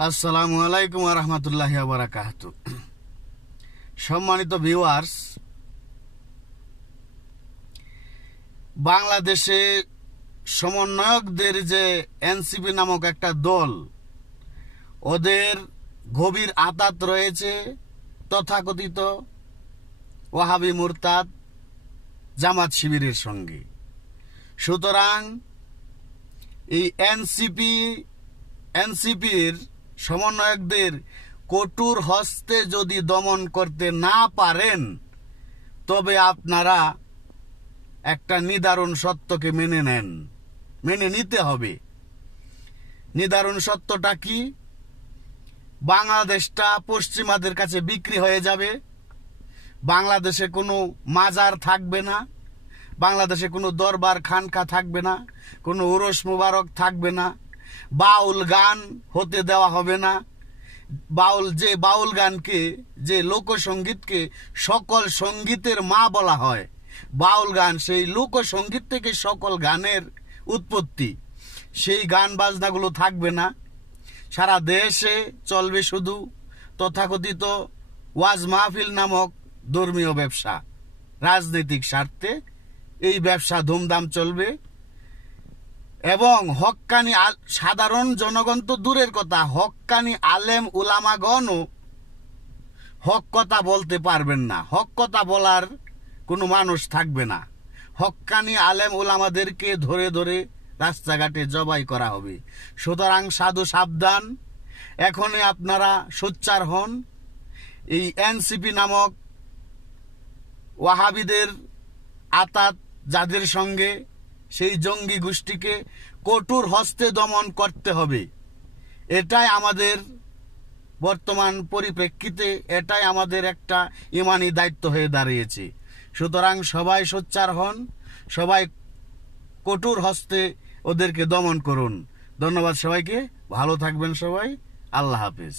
আসসালামু আলাইকুম ওয়া রাহমাতুল্লাহি ওয়া বারাকাতুহু। সম্মানিত ভিউয়ার্স, বাংলাদেশে সমন্বয়কদের যে এনসিপি নামক একটা দল, ওদের গভীর আঁতাত রয়েছে তথাকথিত ওয়াহাবি মুরতাদ জামাত শিবিরের সঙ্গে। সুতরাং এই এনসিপির সমন্বয়কদের কঠোর হস্তে যদি দমন করতে না পারেন, তবে আপনারা একটা নিদারুণ সত্যকে মেনে নিতে হবে। নিদারুণ সত্যটা কি? বাংলাদেশটা পশ্চিমাদের কাছে বিক্রি হয়ে যাবে। বাংলাদেশে কোনো মাজার থাকবে না, বাংলাদেশে কোনো দরবার খানকা থাকবে না, কোনো উরস মুবারক থাকবে না, বাউল গান হতে দেওয়া হবে না। বাউল গানকে, যে লোকসঙ্গীতকে সকল সঙ্গীতের মা বলা হয়, বাউল গান সেই লোকসঙ্গীত থেকে সকল গানের উৎপত্তি। সেই গান বাজনাগুলো থাকবে না। সারা দেশে চলবে শুধু তথাকথিত ওয়াজ মাহফিল নামক ধর্মীয় ব্যবসা। রাজনৈতিক স্বার্থে এই ব্যবসা ধুমধাম চলবে এবং হক্কানি সাধারণ জনগণ তো দূরের কথা, হক্কানি আলেম উলামাগণও হক কথা বলতে পারবেন না। হক কথা বলার কোনো মানুষ থাকবে না। হক্কানি আলেম উলামাদেরকে ধরে ধরে রাস্তাঘাটে জবাই করা হবে। সুতরাং সাধু সাবধান, এখনই আপনারা সোচ্চার হন। এই এনসিপি নামক ওয়াহাবিদের আতাত যাদের সঙ্গে, সেই জঙ্গি গোষ্ঠীকে কঠোর হস্তে দমন করতে হবে। এটাই আমাদের বর্তমান পরিপ্রেক্ষিতে, এটাই আমাদের একটা ইমানি দায়িত্ব হয়ে দাঁড়িয়েছে। সুতরাং সবাই সোচ্চার হন, সবাই কঠোর হস্তে ওদেরকে দমন করুন। ধন্যবাদ সবাইকে, ভালো থাকবেন সবাই। আল্লাহ হাফেজ।